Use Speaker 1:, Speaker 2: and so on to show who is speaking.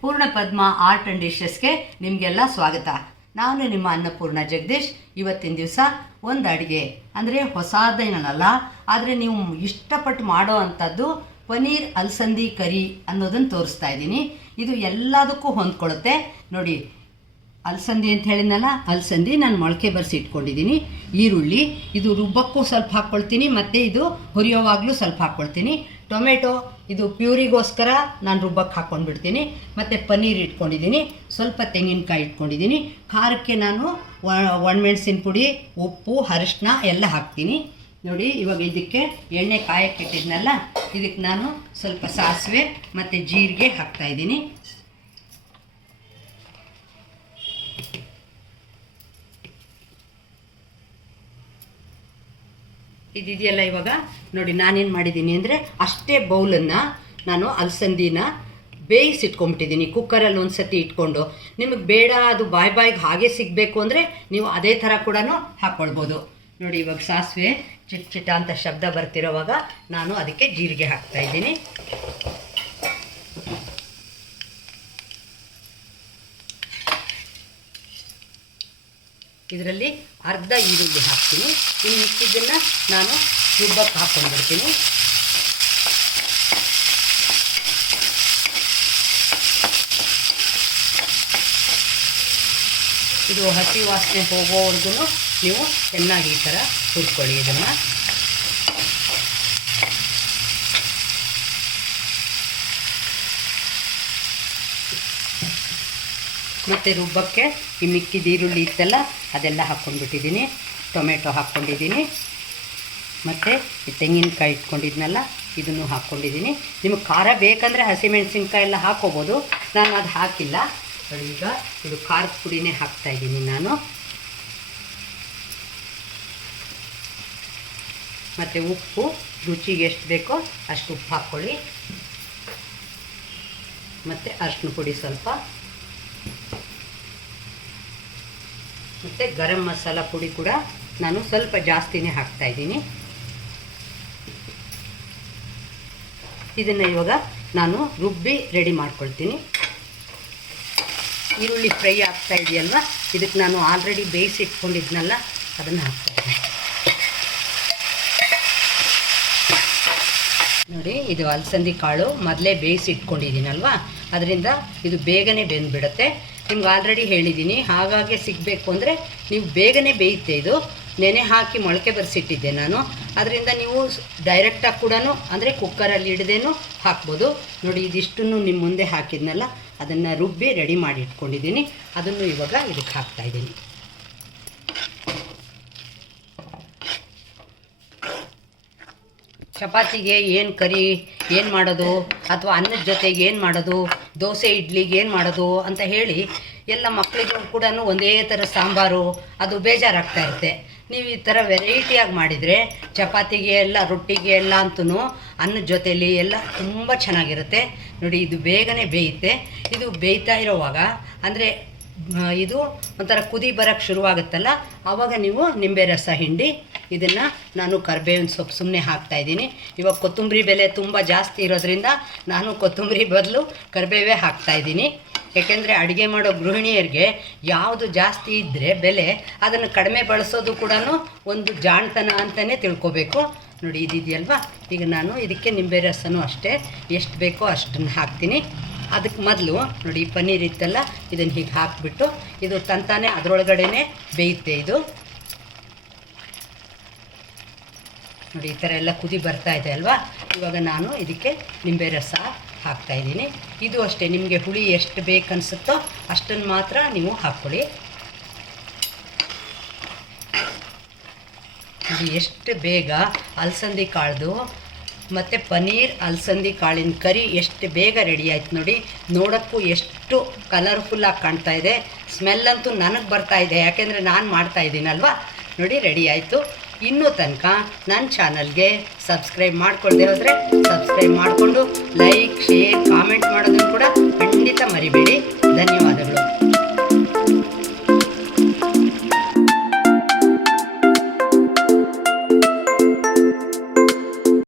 Speaker 1: ಪೂರ್ಣ ಪದ್ಮ art and ಡಿಶಸ್ಗೆ ನಿಮಗೆಲ್ಲ ಸ್ವಾಗತ. ನಾನು ನಿಮ್ಮ ಅನ್ನಪೂರ್ಣ ಜಗದೀಶ್. ಇವತ್ತಿನ ದಿವಸ ಒಂದು ಅಡುಗೆ, ಅಂದರೆ ಹೊಸದೇನಲ್ಲ, ಆದರೆ ನೀವು ಇಷ್ಟಪಟ್ಟು ಮಾಡೋ ಅಂಥದ್ದು ಪನೀರ್ ಅಲಸಂದಿ ಕರಿ ಅನ್ನೋದನ್ನು ತೋರಿಸ್ತಾ ಇದ್ದೀನಿ. ಇದು ಎಲ್ಲದಕ್ಕೂ ಹೊಂದ್ಕೊಳ್ಳುತ್ತೆ. ನೋಡಿ, ಅಲಸಂದಿ ಅಂತ ಹೇಳಿದ್ನಲ್ಲ, ಅಲಸಂದಿ ನಾನು ಮೊಳಕೆ ಬರೆಸಿ ಇಟ್ಕೊಂಡಿದ್ದೀನಿ. ಈರುಳ್ಳಿ, ಇದು ರುಬ್ಬಕ್ಕೂ ಸ್ವಲ್ಪ ಹಾಕ್ಕೊಳ್ತೀನಿ, ಮತ್ತು ಇದು ಹುರಿಯೋವಾಗಲೂ ಸ್ವಲ್ಪ ಹಾಕ್ಕೊಳ್ತೀನಿ. ಟೊಮೆಟೊ ಇದು ಪ್ಯೂರಿಗೋಸ್ಕರ ನಾನು ರುಬ್ಬಕ್ಕೆ ಹಾಕ್ಕೊಂಡು ಬಿಡ್ತೀನಿ ಮತ್ತು ಪನ್ನೀರ್ ಇಟ್ಕೊಂಡಿದ್ದೀನಿ. ಸ್ವಲ್ಪ ತೆಂಗಿನಕಾಯಿ ಇಟ್ಕೊಂಡಿದ್ದೀನಿ. ಖಾರಕ್ಕೆ ನಾನು ಒಣಮೆಣಸಿನ ಪುಡಿ, ಉಪ್ಪು ಅರಿಶಿನ ಎಲ್ಲ ಹಾಕ್ತೀನಿ. ನೋಡಿ, ಇವಾಗ ಇದಕ್ಕೆ ಎಣ್ಣೆ ಕಾಯಕ್ಕೆ ಇಟ್ಟಿದ್ನಲ್ಲ, ಇದಕ್ಕೆ ನಾನು ಸ್ವಲ್ಪ ಸಾಸಿವೆ ಮತ್ತು ಜೀರಿಗೆ ಹಾಕ್ತಾಯಿದ್ದೀನಿ ಇದಿದೆಯಲ್ಲ ಇವಾಗ? ನೋಡಿ, ನಾನೇನು ಮಾಡಿದ್ದೀನಿ ಅಂದರೆ ಅಷ್ಟೇ ಬೌಲನ್ನು ನಾನು ಅಲಸಂದಿನ ಬೇಯಿಸಿಟ್ಕೊಂಬಿಟ್ಟಿದ್ದೀನಿ ಕುಕ್ಕರಲ್ಲಿ ಒಂದು ಸತಿ ಇಟ್ಕೊಂಡು. ನಿಮಗೆ ಬೇಡ, ಅದು ಬಾಯ್ ಬಾಯ್ಗೆ ಹಾಗೆ ಸಿಗಬೇಕು ಅಂದರೆ ನೀವು ಅದೇ ಥರ ಕೂಡ ಹಾಕ್ಕೊಳ್ಬೋದು. ನೋಡಿ, ಇವಾಗ ಸಾಸಿವೆ ಚಿಟ್ ಚಿಟ ಅಂತ ಶಬ್ದ ಬರ್ತಿರೋವಾಗ ನಾನು ಅದಕ್ಕೆ ಜೀರಿಗೆ ಹಾಕ್ತಾ ಇದರಲ್ಲಿ ಅರ್ಧ ಈರುಳ್ಳಿ ಹಾಕ್ತೀನಿ. ಇನ್ನು ಮಿಕ್ಕಿದ್ದನ್ನು ನಾನು ರುಬ್ಬಕ್ಕೆ ಹಾಕ್ಕೊಂಡ್ಬಿಡ್ತೀನಿ. ಇದು ಹಸಿ ವಾಸನೆ ಹೋಗೋವರೆಗೂ ನೀವು ಚೆನ್ನಾಗಿ ಈ ಥರ ಹುರ್ಕೊಳ್ಳಿ ಇದನ್ನು. ಮತ್ತು ರುಬ್ಬಕ್ಕೆ ಈ ಮಿಕ್ಕಿದ ಈರುಳ್ಳಿ ಇತ್ತಲ್ಲ, ಅದೆಲ್ಲ ಹಾಕ್ಕೊಂಡ್ಬಿಟ್ಟಿದ್ದೀನಿ. ಟೊಮೆಟೊ ಹಾಕ್ಕೊಂಡಿದ್ದೀನಿ. ಮತ್ತು ಈ ತೆಂಗಿನಕಾಯಿ ಇಟ್ಕೊಂಡಿದ್ನಲ್ಲ, ಇದನ್ನು ಹಾಕ್ಕೊಂಡಿದ್ದೀನಿ. ನಿಮಗೆ ಖಾರ ಬೇಕಂದರೆ ಹಸಿಮೆಣಸಿನ್ಕಾಯಿ ಎಲ್ಲ ಹಾಕ್ಕೋಬೋದು. ನಾನು ಅದು ಹಾಕಿಲ್ಲ. ಈಗ ಇದು ಖಾರದ ಪುಡಿನೇ ಹಾಕ್ತಾಯಿದ್ದೀನಿ ನಾನು. ಮತ್ತು ಉಪ್ಪು, ರುಚಿಗೆ ಎಷ್ಟು ಬೇಕೋ ಅಷ್ಟು ಉಪ್ಪು ಹಾಕ್ಕೊಳ್ಳಿ. ಮತ್ತು ಅರಿಶಿನ ಪುಡಿ ಸ್ವಲ್ಪ. ಮತ್ತು ಗರಂ ಮಸಾಲ ಪುಡಿ ಕೂಡ ನಾನು ಸ್ವಲ್ಪ ಜಾಸ್ತಿನೇ ಹಾಕ್ತಾ ಇದ್ದೀನಿ. ಇದನ್ನು ಇವಾಗ ನಾನು ರುಬ್ಬಿ ರೆಡಿ ಮಾಡ್ಕೊಳ್ತೀನಿ. ಈರುಳ್ಳಿ ಫ್ರೈ ಆಗ್ತಾ ಇದೆಯಲ್ವ? ಇದಕ್ಕೆ ನಾನು ಆಲ್ರೆಡಿ ಬೇಯಿಸಿ ಇಟ್ಕೊಂಡಿದ್ನಲ್ಲ ಅದನ್ನು ಹಾಕ್ತಾ ನೋಡಿ, ಇದು ಅಲಸಂದಿ ಕಾಳು. ಮೊದಲೇ ಬೇಯಿಸಿ ಇಟ್ಕೊಂಡಿದ್ದೀನಲ್ವಾ? ಅದರಿಂದ ಇದು ಬೇಗನೆ ಬೆಂದ್ಬಿಡುತ್ತೆ. ನಿಮ್ಗೆ ಆಲ್ರೆಡಿ ಹೇಳಿದ್ದೀನಿ. ಹಾಗಾಗಿ ಸಿಗಬೇಕು ಅಂದರೆ ನೀವು ಬೇಗನೆ ಬೇಯುತ್ತೆ ಇದು. ನೆನೆ ಹಾಕಿ ಮೊಳಕೆ ಬರೆಸಿಟ್ಟಿದ್ದೆ ನಾನು. ಅದರಿಂದ ನೀವು ಡೈರೆಕ್ಟಾಗಿ ಕೂಡ ಅಂದರೆ ಕುಕ್ಕರಲ್ಲಿ ಹಿಡ್ದೇನು ಹಾಕ್ಬೋದು. ನೋಡಿ, ಇದಿಷ್ಟನ್ನು ನಿಮ್ಮ ಮುಂದೆ ಹಾಕಿದ್ನಲ್ಲ, ಅದನ್ನು ರುಬ್ಬಿ ರೆಡಿ ಮಾಡಿ ಇಟ್ಕೊಂಡಿದ್ದೀನಿ. ಅದನ್ನು ಇವಾಗ ಇದಕ್ಕೆ ಹಾಕ್ತಾಯಿದ್ದೀನಿ ಚಪಾತಿಗೆ ಏನು ಕರಿ, ಏನು ಮಾಡೋದು? ಅಥವಾ ಅನ್ನದ ಜೊತೆಗೆ ಏನು ಮಾಡೋದು? ದೋಸೆ, ಇಡ್ಲಿಗೆ ಏನು ಮಾಡೋದು? ಅಂತ ಹೇಳಿ ಎಲ್ಲ ಮಕ್ಕಳಿಗೂ ಕೂಡ ಒಂದೇ ಥರ ಸಾಂಬಾರು, ಅದು ಬೇಜಾರಾಗ್ತಾ ಇರುತ್ತೆ. ನೀವು ಈ ಥರ ವೆರೈಟಿಯಾಗಿ ಮಾಡಿದರೆ ಚಪಾತಿಗೆ ಎಲ್ಲ, ರೊಟ್ಟಿಗೆ ಎಲ್ಲ ಅಂತೂ ಅನ್ನದ ಜೊತೆಯಲ್ಲಿ ಎಲ್ಲ ತುಂಬ ಚೆನ್ನಾಗಿರುತ್ತೆ. ನೋಡಿ, ಇದು ಬೇಗನೆ ಬೇಯುತ್ತೆ. ಇದು ಬೇಯ್ತಾ ಇರೋವಾಗ, ಅಂದರೆ ಇದು ಒಂಥರ ಕುದಿ ಬರೋಕ್ಕೆ ಶುರುವಾಗುತ್ತಲ್ಲ ಆವಾಗ ನೀವು ನಿಂಬೆ ರಸ ಹಿಂಡಿ ಇದನ್ನು ನಾನು ಕರ್ಬೇವಿನ ಸೊಪ್ಪು ಸುಮ್ಮನೆ ಹಾಕ್ತಾಯಿದ್ದೀನಿ ಇವಾಗ ಕೊತ್ತಂಬರಿ ಬೆಲೆ ತುಂಬ ಜಾಸ್ತಿ ಇರೋದ್ರಿಂದ ನಾನು ಕೊತ್ತಂಬರಿ ಬದಲು ಕರಿಬೇವೇ ಹಾಕ್ತಾಯಿದ್ದೀನಿ ಯಾಕೆಂದರೆ ಅಡುಗೆ ಮಾಡೋ ಗೃಹಿಣಿಯರಿಗೆ ಯಾವುದು ಜಾಸ್ತಿ ಇದ್ದರೆ ಬೆಲೆ, ಅದನ್ನು ಕಡಿಮೆ ಬಳಸೋದು ಕೂಡ ಒಂದು ಜಾಣ್ತನ ಅಂತಲೇ ತಿಳ್ಕೊಬೇಕು. ನೋಡಿ, ಇದಿದೆಯಲ್ವಾ? ಈಗ ನಾನು ಇದಕ್ಕೆ ನಿಂಬೆ ರಸನೂ ಅಷ್ಟೇ. ಎಷ್ಟು ಬೇಕೋ ಅಷ್ಟನ್ನು ಹಾಕ್ತೀನಿ. ಅದಕ್ಕೆ ಮೊದಲು, ನೋಡಿ ಪನ್ನೀರ್ ಇತ್ತಲ್ಲ, ಇದನ್ನು ಹೀಗೆ ಹಾಕಿಬಿಟ್ಟು, ಇದು ತಂತಾನೆ ಅದರೊಳಗಡೆನೆ ಬೇಯುತ್ತೆ ಇದು. ನೋಡಿ, ಈ ಥರ ಎಲ್ಲ ಕುದಿ ಬರ್ತಾ ಇದೆ ಅಲ್ವಾ? ಇವಾಗ ನಾನು ಇದಕ್ಕೆ ನಿಂಬೆ ರಸ ಹಾಕ್ತಾಯಿದ್ದೀನಿ ಇದು ಅಷ್ಟೇ, ನಿಮಗೆ ಹುಳಿ ಎಷ್ಟು ಬೇಕನ್ಸುತ್ತೋ ಅಷ್ಟನ್ನು ಮಾತ್ರ ನೀವು ಹಾಕ್ಕೊಳ್ಳಿ. ಇದು ಎಷ್ಟು ಬೇಗ ಅಲಸಂದಿ ಕಾಳ್ದು, ಮತ್ತು ಪನ್ನೀರ್ ಅಲಸಂದಿ ಕಾಳಿನ ಕರಿ ಎಷ್ಟು ಬೇಗ ರೆಡಿ ಆಯ್ತು ನೋಡಿ. ನೋಡೋಕ್ಕೂ ಎಷ್ಟು ಕಲರ್ಫುಲ್ಲಾಗಿ ಕಾಣ್ತಾ ಇದೆ. ಸ್ಮೆಲ್ ಅಂತೂ ನನಗೆ ಬರ್ತಾ ಇದೆ, ಯಾಕೆಂದರೆ ನಾನು ಮಾಡ್ತಾ ಇದ್ದೀನಲ್ವಾ? ನೋಡಿ ರೆಡಿ ಆಯಿತು. ಇನ್ನೂ ತನಕ ನನ್ನ ಚಾನಲ್ಗೆ ಸಬ್ಸ್ಕ್ರೈಬ್ ಮಾಡ್ಕೊಳ್ದೇ ಹೋದರೆ ಸಬ್ಸ್ಕ್ರೈಬ್ ಮಾಡಿಕೊಂಡು ಲೈಕ್, ಶೇರ್, ಕಾಮೆಂಟ್ ಮಾಡೋದನ್ನು ಕೂಡ ಖಂಡಿತ ಮರಿಬೇಡಿ. ಧನ್ಯವಾದಗಳು.